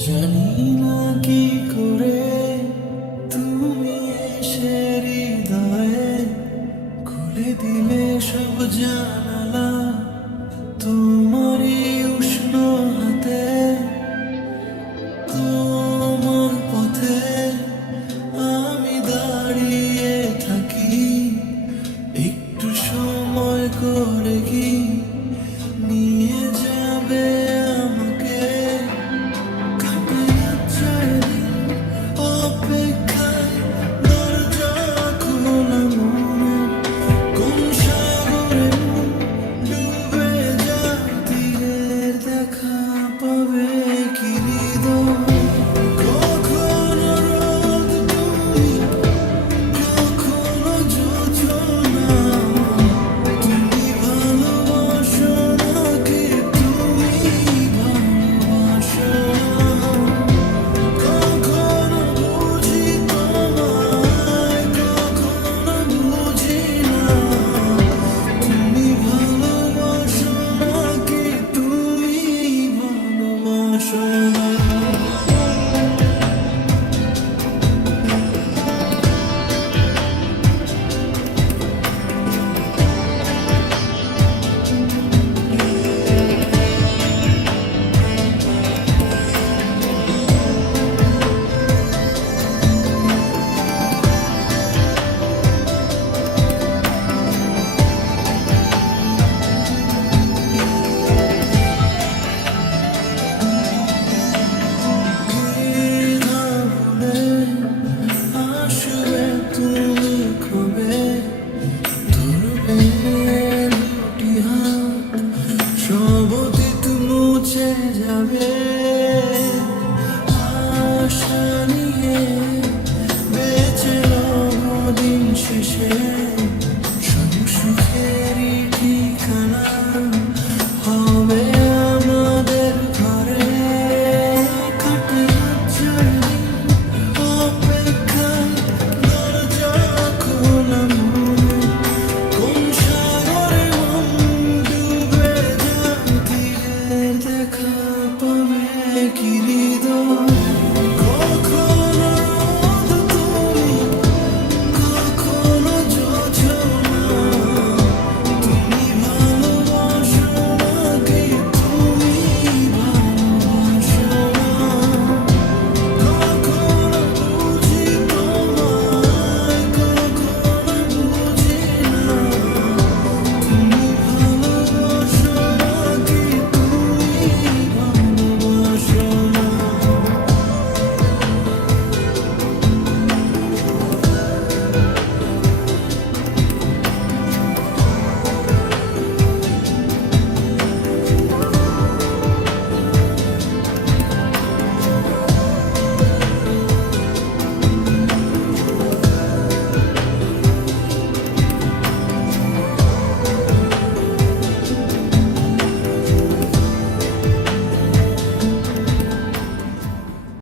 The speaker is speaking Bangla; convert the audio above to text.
জানি না কি করে তুমি এসে হৃদয়ে খুলে দিলে সব জানালা, তোমারই উষ্ণ হাতে, তোমার পথে আমি দাঁড়িয়ে থাকি। একটু সময় করে কি নিয়ে যাবে আমাকে? কাটে যাচ্ছে দিন অপেক্ষায়, দরজা খোলা মনে, কোন সাগরে ডুবে যায় তীরের দেখা পাবে কি হৃদয়? কখনো রোদ তুমি, কখনো যোছনা, তুমি ভালোবাসো নাকি তুমি ভালোবাসো না? কখনো বুঝি তোমায়, কখনো বুঝি না, তুমি ভালোবাসো নাকি তুমি ভালোবাসো না? আসবে তুমি কবে, ধরবে দুটি হাত, সব অতীত মুছে যাবে।